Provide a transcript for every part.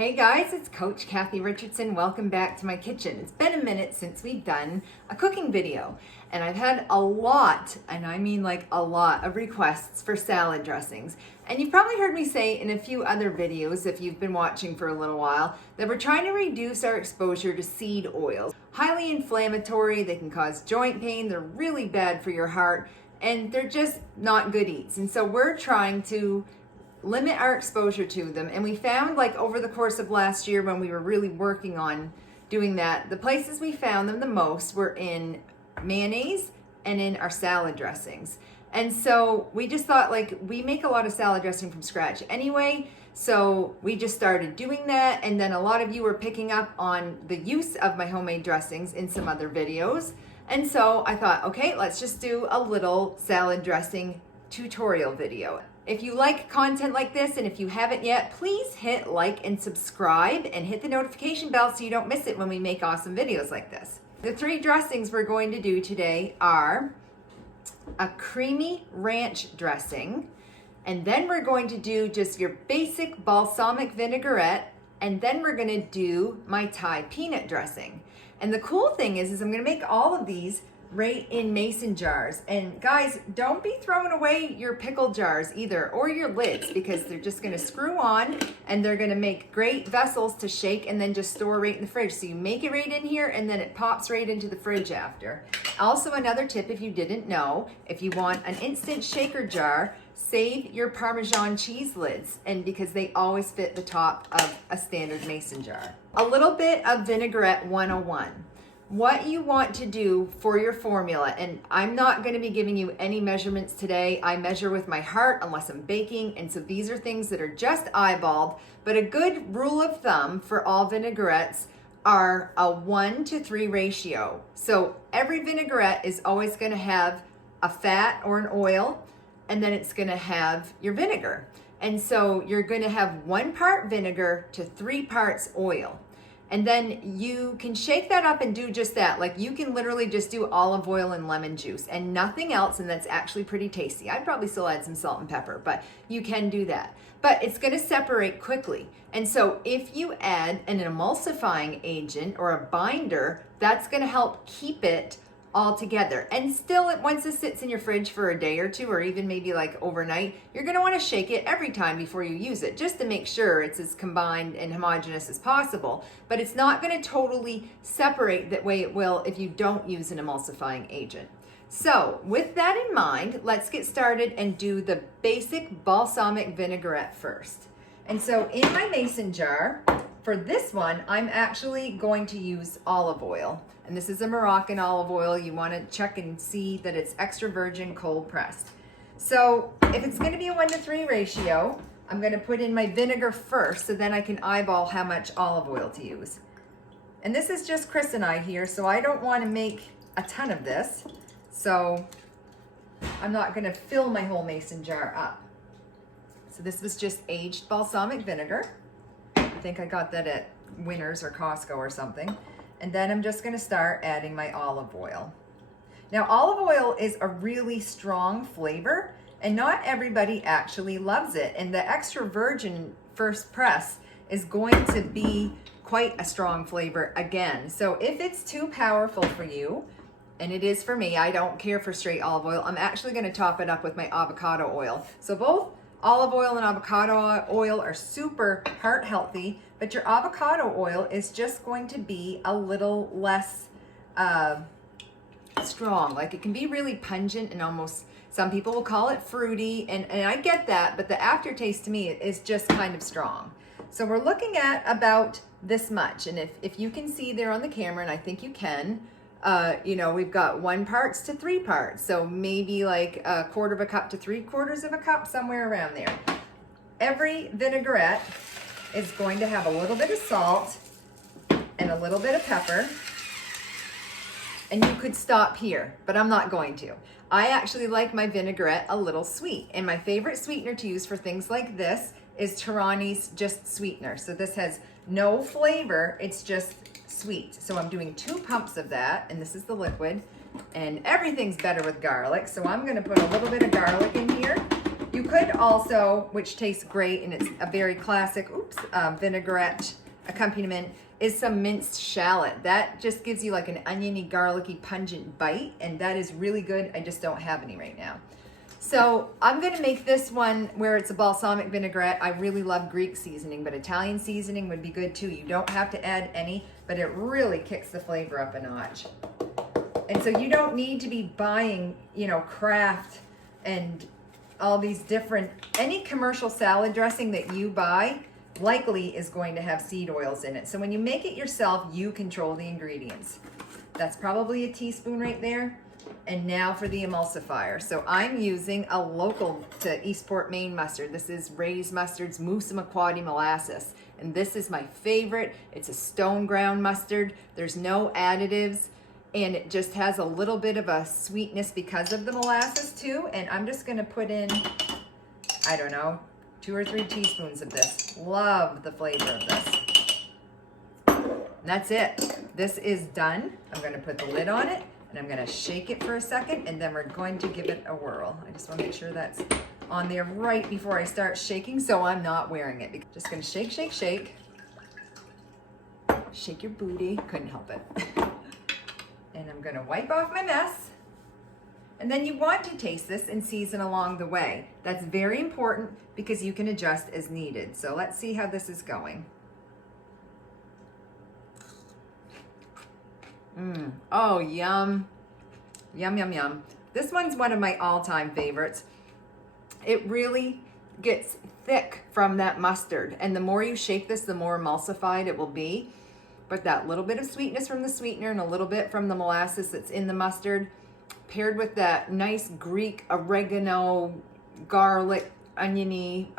Hey guys, it's Coach Kathy Richardson. Welcome back to my kitchen. It's been a minute since we've done a cooking video, and I've had a lot, and I mean like a lot of requests for salad dressings. And you've probably heard me say in a few other videos, if you've been watching for a little while, that we're trying to reduce our exposure to seed oils. Highly inflammatory, they can cause joint pain, they're really bad for your heart, and they're just not good eats. And so we're trying to limit our exposure to them. And we found, like, over the course of last year when we were really working on doing that, the places we found them the most were in mayonnaise and in our salad dressings. And so we just thought, like, we make a lot of salad dressing from scratch anyway, so we just started doing that. And then a lot of you were picking up on the use of my homemade dressings in some other videos. And so I thought, okay, let's just do a little salad dressing tutorial video. If you like content like this, and if you haven't yet, please hit like and subscribe and hit the notification bell so you don't miss it when we make awesome videos like this. The three dressings we're going to do today are a creamy ranch dressing, and then we're going to do just your basic balsamic vinaigrette, and then we're going to do my Thai peanut dressing. And the cool thing is I'm going to make all of these right in mason jars. And guys, don't be throwing away your pickle jars either, or your lids, because they're just going to screw on and they're going to make great vessels to shake and then just store right in the fridge. So you make it right in here and then it pops right into the fridge after. Also, another tip, if you didn't know, if you want an instant shaker jar, save your Parmesan cheese lids, and because they always fit the top of a standard mason jar. A little bit of Vinegarette 101. What you want to do for your formula, and I'm not going to be giving you any measurements today. I measure with my heart unless I'm baking, and so these are things that are just eyeballed, but a good rule of thumb for all vinaigrettes are a 1-to-3 ratio. So every vinaigrette is always going to have a fat or an oil, and then it's going to have your vinegar. And so you're going to have 1 part vinegar to 3 parts oil. And then you can shake that up and do just that. Like, you can literally just do olive oil and lemon juice and nothing else, and that's actually pretty tasty. I'd probably still add some salt and pepper, but you can do that. But it's gonna separate quickly. And so if you add an emulsifying agent or a binder, that's gonna help keep it all together. And still, once it sits in your fridge for a day or two, or even maybe like overnight, you're gonna wanna shake it every time before you use it, just to make sure it's as combined and homogeneous as possible. But it's not gonna totally separate that way it will if you don't use an emulsifying agent. So with that in mind, let's get started and do the basic balsamic vinaigrette first. And so in my mason jar, for this one, I'm actually going to use olive oil. And this is a Moroccan olive oil. You want to check and see that it's extra virgin cold pressed. So if it's going to be a 1-to-3 ratio, I'm going to put in my vinegar first, so then I can eyeball how much olive oil to use. And this is just Chris and I here, so I don't want to make a ton of this. So I'm not going to fill my whole mason jar up. So this was just aged balsamic vinegar. I think I got that at Winners or Costco or something. And then I'm just going to start adding my olive oil. Now, olive oil is a really strong flavor, and not everybody actually loves it. And the extra virgin first press is going to be quite a strong flavor again. So if it's too powerful for you, and it is for me, I don't care for straight olive oil, I'm actually going to top it up with my avocado oil. So both olive oil and avocado oil are super heart healthy, but your avocado oil is just going to be a little less strong. Like, it can be really pungent and almost, some people will call it fruity, and I get that, but the aftertaste to me is just kind of strong. So we're looking at about this much, and if you can see there on the camera, and I think you can, you know, we've got 1 parts to 3 parts. So maybe like 1/4 cup to 3/4 cup, somewhere around there. Every vinaigrette is going to have a little bit of salt and a little bit of pepper. And you could stop here, but I'm not going to. I actually like my vinaigrette a little sweet. And my favorite sweetener to use for things like this is Torani's just sweetener. So this has no flavor, it's just sweet. So I'm doing 2 pumps of that, and this is the liquid, and everything's better with garlic, so I'm going to put a little bit of garlic in here. You You could also, which tastes great, and it's a very classic, vinaigrette accompaniment, is some minced shallot. That just gives you like an oniony, garlicky, pungent bite, and that is really good. I just don't have any right now. So I'm gonna make this one where it's a balsamic vinaigrette. I really love Greek seasoning, but Italian seasoning would be good too. You don't have to add any, but it really kicks the flavor up a notch. And so you don't need to be buying, Kraft and all these different, any commercial salad dressing that you buy likely is going to have seed oils in it. So when you make it yourself, you control the ingredients. That's probably a teaspoon right there. And now for the emulsifier. So I'm using a local to Eastport, Maine mustard. This is Ray's Mustard's Mousse Maquadi Molasses. And this is my favorite. It's a stone ground mustard. There's no additives. And it just has a little bit of a sweetness because of the molasses too. And I'm just gonna put in, I don't know, 2 or 3 teaspoons of this. Love the flavor of this. And that's it. This is done. I'm gonna put the lid on it and I'm gonna shake it for a second and then we're going to give it a whirl. I just wanna make sure that's on there right before I start shaking so I'm not wearing it. Just gonna shake, shake, shake. Shake your booty, couldn't help it. And I'm gonna wipe off my mess. And then you want to taste this and season along the way. That's very important because you can adjust as needed. So let's see how this is going. Oh, yum. Yum, yum, yum. This one's one of my all-time favorites. It really gets thick from that mustard. And the more you shake this, the more emulsified it will be. But that little bit of sweetness from the sweetener and a little bit from the molasses that's in the mustard, paired with that nice Greek oregano, garlic, oniony,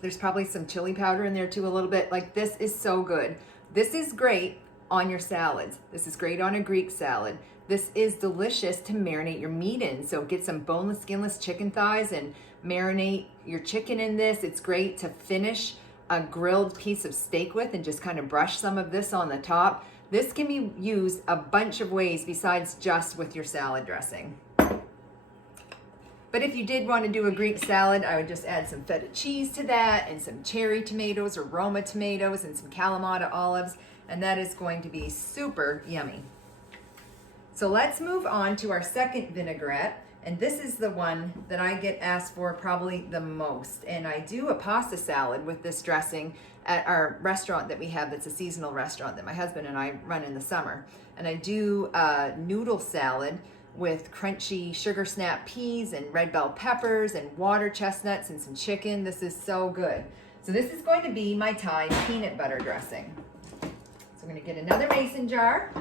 there's probably some chili powder in there too, a little bit. Like, this is so good. This is great on your salads. This is great on a Greek salad. This is delicious to marinate your meat in. So get some boneless, skinless chicken thighs and marinate your chicken in this. It's great to finish a grilled piece of steak with and just kind of brush some of this on the top. This can be used a bunch of ways besides just with your salad dressing. But if you did want to do a Greek salad, I would just add some feta cheese to that and some cherry tomatoes or Roma tomatoes and some Kalamata olives, and that is going to be super yummy. So let's move on to our second vinaigrette. And this is the one that I get asked for probably the most. And I do a pasta salad with this dressing at our restaurant that we have that's a seasonal restaurant that my husband and I run in the summer. And I do a noodle salad with crunchy sugar snap peas and red bell peppers and water chestnuts and some chicken. This is so good. So this is going to be my Thai peanut butter dressing. So I'm going to get another mason jar.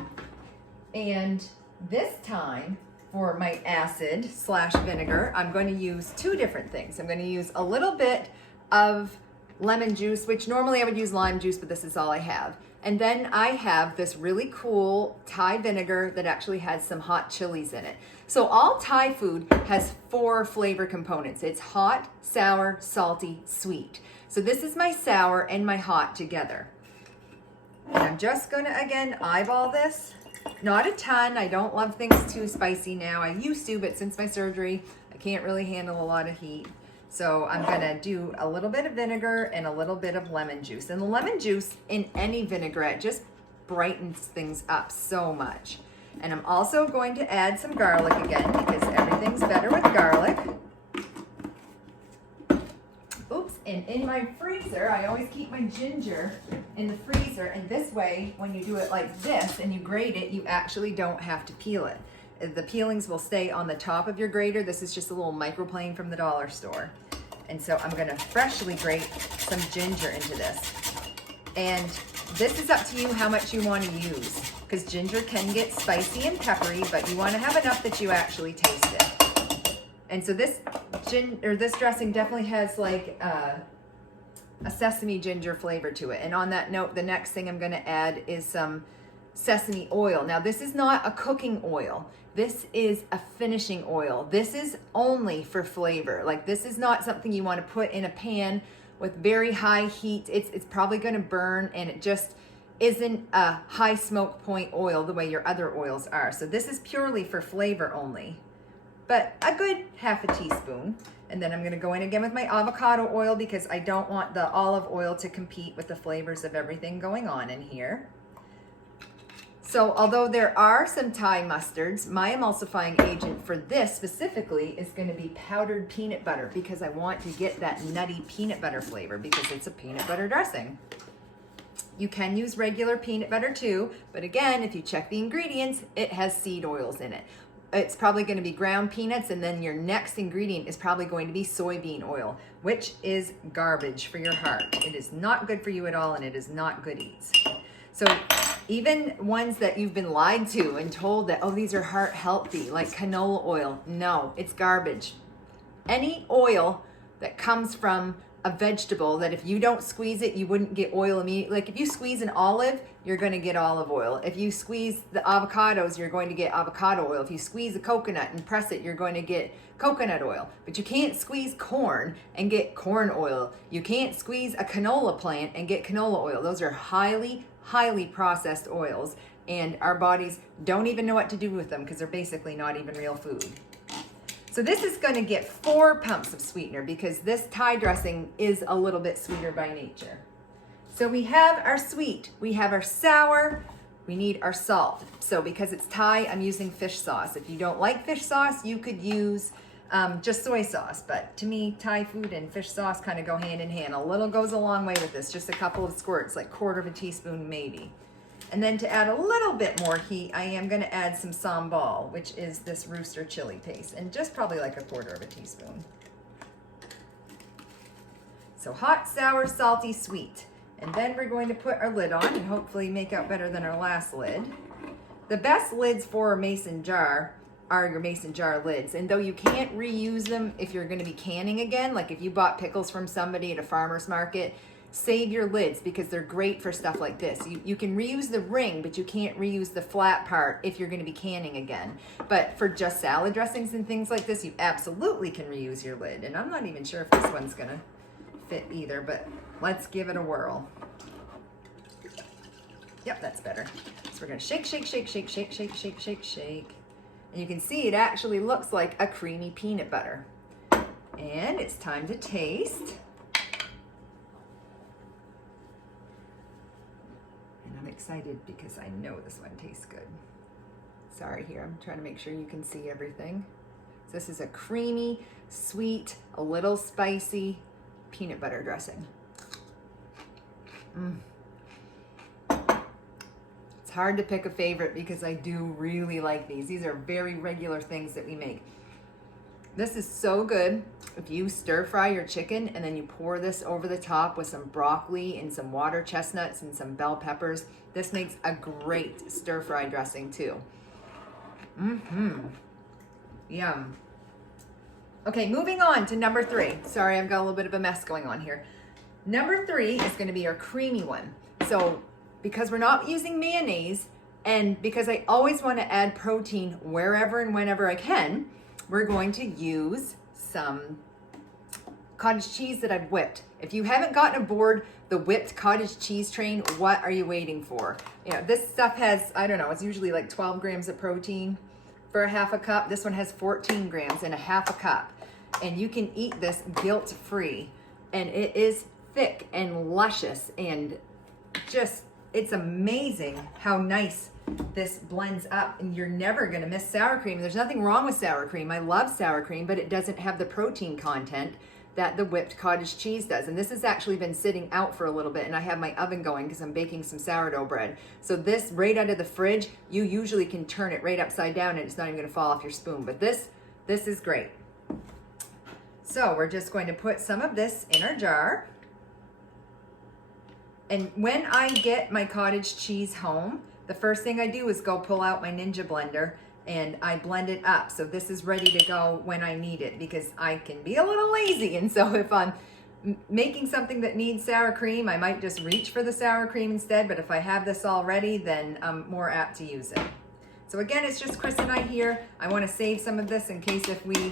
And this time, for my acid/vinegar, I'm going to use 2 different things. I'm going to use a little bit of lemon juice, which normally I would use lime juice, but this is all I have. And then I have this really cool Thai vinegar that actually has some hot chilies in it. So all Thai food has 4 flavor components. It's hot, sour, salty, sweet. So this is my sour and my hot together. And I'm just gonna, again, eyeball this. Not a ton. I don't love things too spicy now. I used to, but since my surgery, I can't really handle a lot of heat. So I'm gonna do a little bit of vinegar and a little bit of lemon juice. And the lemon juice in any vinaigrette just brightens things up so much. And I'm also going to add some garlic again because everything's better with garlic. Oops, and in my freezer, I always keep my ginger in the freezer, and this way, when you do it like this and you grate it, you actually don't have to peel it. The peelings will stay on the top of your grater. This is just a little microplane from the dollar store. And so I'm gonna freshly grate some ginger into this. And this is up to you how much you wanna use, because ginger can get spicy and peppery, but you wanna have enough that you actually taste it. And so this dressing definitely has like a sesame ginger flavor to it. And on that note, the next thing I'm gonna add is some sesame oil. Now this is not a cooking oil. This is a finishing oil. This is only for flavor. Like, this is not something you wanna put in a pan with very high heat. It's probably gonna burn, and it just isn't a high smoke point oil the way your other oils are. So this is purely for flavor only. but a good half a teaspoon. And then I'm gonna go in again with my avocado oil because I don't want the olive oil to compete with the flavors of everything going on in here. So although there are some Thai mustards, my emulsifying agent for this specifically is gonna be powdered peanut butter because I want to get that nutty peanut butter flavor because it's a peanut butter dressing. You can use regular peanut butter too, but again, if you check the ingredients, it has seed oils in it. It's probably going to be ground peanuts, and then your next ingredient is probably going to be soybean oil, which is garbage for your heart. It is not good for you at all, and it is not good eats. So even ones that you've been lied to and told that, oh, these are heart healthy, like canola oil, no, it's garbage. Any oil that comes from a vegetable that if you don't squeeze it, you wouldn't get oil immediately. Like if you squeeze an olive, you're going to get olive oil. If you squeeze the avocados, you're going to get avocado oil. If you squeeze a coconut and press it, you're going to get coconut oil. But you can't squeeze corn and get corn oil. You can't squeeze a canola plant and get canola oil. Those are highly, highly processed oils, and our bodies don't even know what to do with them because they're basically not even real food. So this is going to get 4 pumps of sweetener because this Thai dressing is a little bit sweeter by nature. So we have our sweet, we have our sour, we need our salt. So because it's Thai, I'm using fish sauce. If you don't like fish sauce, you could use just soy sauce. But to me, Thai food and fish sauce kind of go hand in hand. A little goes a long way with this, just a couple of squirts, like 1/4 teaspoon maybe. And then to add a little bit more heat, I am going to add some sambal, which is this rooster chili paste, and just probably like a 1/4 teaspoon. So hot, sour, salty, sweet. And then we're going to put our lid on and hopefully make out better than our last lid. The best lids for a mason jar are your mason jar lids. And though you can't reuse them if you're going to be canning again, like if you bought pickles from somebody at a farmer's market, save your lids because they're great for stuff like this. You can reuse the ring, but you can't reuse the flat part if you're going to be canning again. But for just salad dressings and things like this, you absolutely can reuse your lid. And I'm not even sure if this one's going to fit either, but let's give it a whirl. Yep, that's better. So we're going to shake, shake, shake, shake, shake, shake, shake, shake, shake. And you can see it actually looks like a creamy peanut butter. And it's time to taste. I'm excited because I know this one tastes good. Sorry here, I'm trying to make sure you can see everything. So this is a creamy, sweet, a little spicy peanut butter dressing. It's hard to pick a favorite because I do really like these. These are very regular things that we make. This is so good if you stir fry your chicken and then you pour this over the top with some broccoli and some water chestnuts and some bell peppers. This makes a great stir fry dressing too. Yum. Okay, moving on to number 3. Sorry, I've got a little bit of a mess going on here. Number 3 is going to be our creamy one. So because we're not using mayonnaise and because I always want to add protein wherever and whenever I can, we're going to use some cottage cheese that I've whipped. If you haven't gotten aboard the whipped cottage cheese train, what are you waiting for? You know, this stuff has, I don't know, it's usually like 12 grams of protein for a half a cup. This one has 14 grams in a half a cup. And you can eat this guilt-free. And it is thick and luscious and just, it's amazing how nice this blends up, and you're never going to miss sour cream. There's nothing wrong with sour cream. I love sour cream, but it doesn't have the protein content that the whipped cottage cheese does. And this has actually been sitting out for a little bit, and I have my oven going because I'm baking some sourdough bread. So this right out of the fridge, you usually can turn it right upside down and it's not even going to fall off your spoon. But this is great. So we're just going to put some of this in our jar. And when I get my cottage cheese home, the first thing I do is go pull out my Ninja blender and I blend it up. So this is ready to go when I need it because I can be a little lazy. And so if I'm making something that needs sour cream, I might just reach for the sour cream instead. But if I have this all ready, then I'm more apt to use it. So again, it's just Chris and I here. I want to save some of this in case if we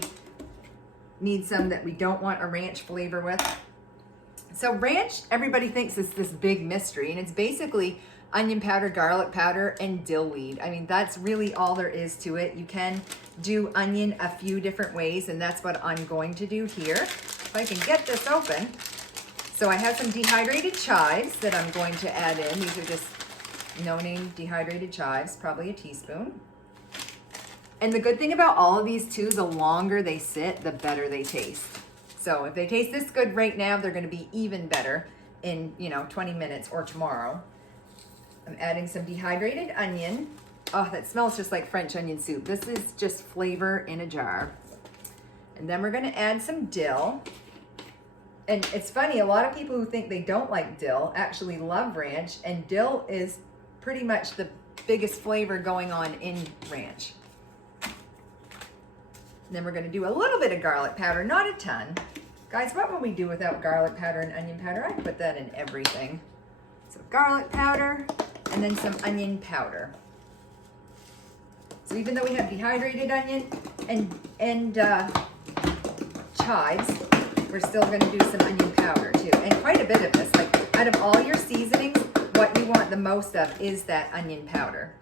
need some that we don't want a ranch flavor with. So ranch, everybody thinks is this big mystery, and it's basically onion powder, garlic powder, and dill weed. I mean, that's really all there is to it. You can do onion a few different ways, and that's what I'm going to do here. If I can get this open. So I have some dehydrated chives that I'm going to add in. These are just no-name dehydrated chives, probably a teaspoon. And the good thing about all of these too, the longer they sit, the better they taste. So if they taste this good right now, they're gonna be even better in 20 minutes or tomorrow. I'm adding some dehydrated onion. Oh, that smells just like French onion soup. This is just flavor in a jar. And then we're gonna add some dill. And it's funny, a lot of people who think they don't like dill actually love ranch, and dill is pretty much the biggest flavor going on in ranch. And then we're gonna do a little bit of garlic powder, not a ton. Guys, what would we do without garlic powder and onion powder? I'd put that in everything. So garlic powder, and then some onion powder. So even though we have dehydrated onion and chives, we're still gonna do some onion powder too. And quite a bit of this. Like, out of all your seasonings, what you want the most of is that onion powder.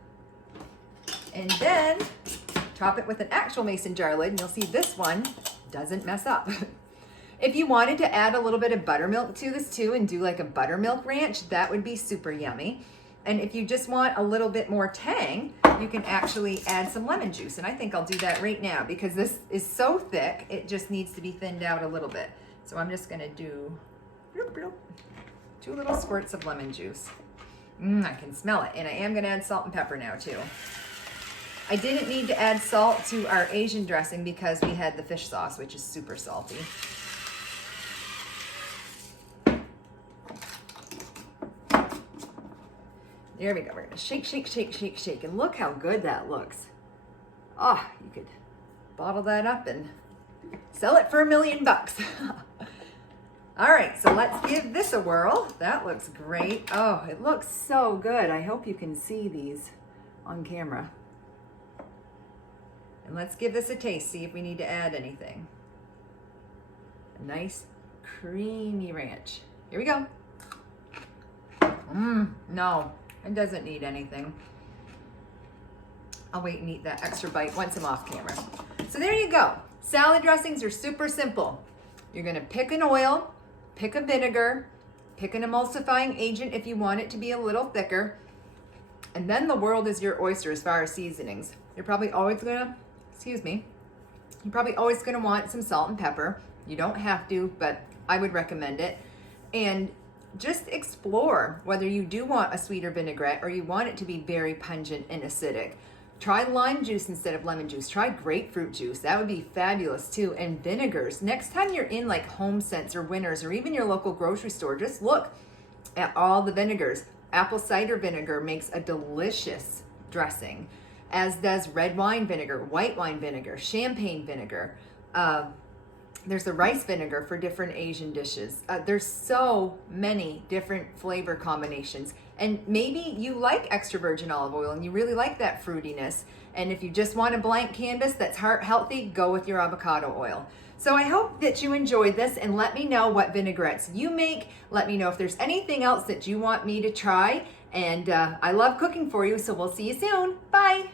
And then top it with an actual mason jar lid, and you'll see this one doesn't mess up. If you wanted to add a little bit of buttermilk to this too and do like a buttermilk ranch, that would be super yummy. And if you just want a little bit more tang, you can actually add some lemon juice. And I think I'll do that right now because this is so thick, it just needs to be thinned out a little bit. So I'm just gonna do 2 little squirts of lemon juice. I can smell it. And I am gonna add salt and pepper now too. I didn't need to add salt to our Asian dressing because we had the fish sauce, which is super salty. There we go. We're gonna shake, shake, shake, shake, shake. And look how good that looks. Oh, you could bottle that up and sell it for $1 million. All right, so let's give this a whirl. That looks great. Oh, it looks so good. I hope you can see these on camera. And let's give this a taste, see if we need to add anything. A nice creamy ranch. Here we go. No, it doesn't need anything. I'll wait and eat that extra bite once I'm off camera. So there you go. Salad dressings are super simple. You're gonna pick an oil, pick a vinegar, pick an emulsifying agent if you want it to be a little thicker, and then the world is your oyster as far as seasonings. You're probably always gonna, you're probably always gonna want some salt and pepper. You don't have to, but I would recommend it. And just explore whether you do want a sweeter vinaigrette or you want it to be very pungent and acidic. Try lime juice instead of lemon juice. Try grapefruit juice. That would be fabulous too. And vinegars. Next time you're in like Home Sense or Winners or even your local grocery store, just look at all the vinegars. Apple cider vinegar makes a delicious dressing, as does red wine vinegar, white wine vinegar, champagne vinegar. There's the rice vinegar for different Asian dishes. There's so many different flavor combinations. And maybe you like extra virgin olive oil and you really like that fruitiness. And if you just want a blank canvas that's heart healthy, go with your avocado oil. So I hope that you enjoyed this, and let me know what vinaigrettes you make. Let me know if there's anything else that you want me to try. And I love cooking for you, so we'll see you soon. Bye.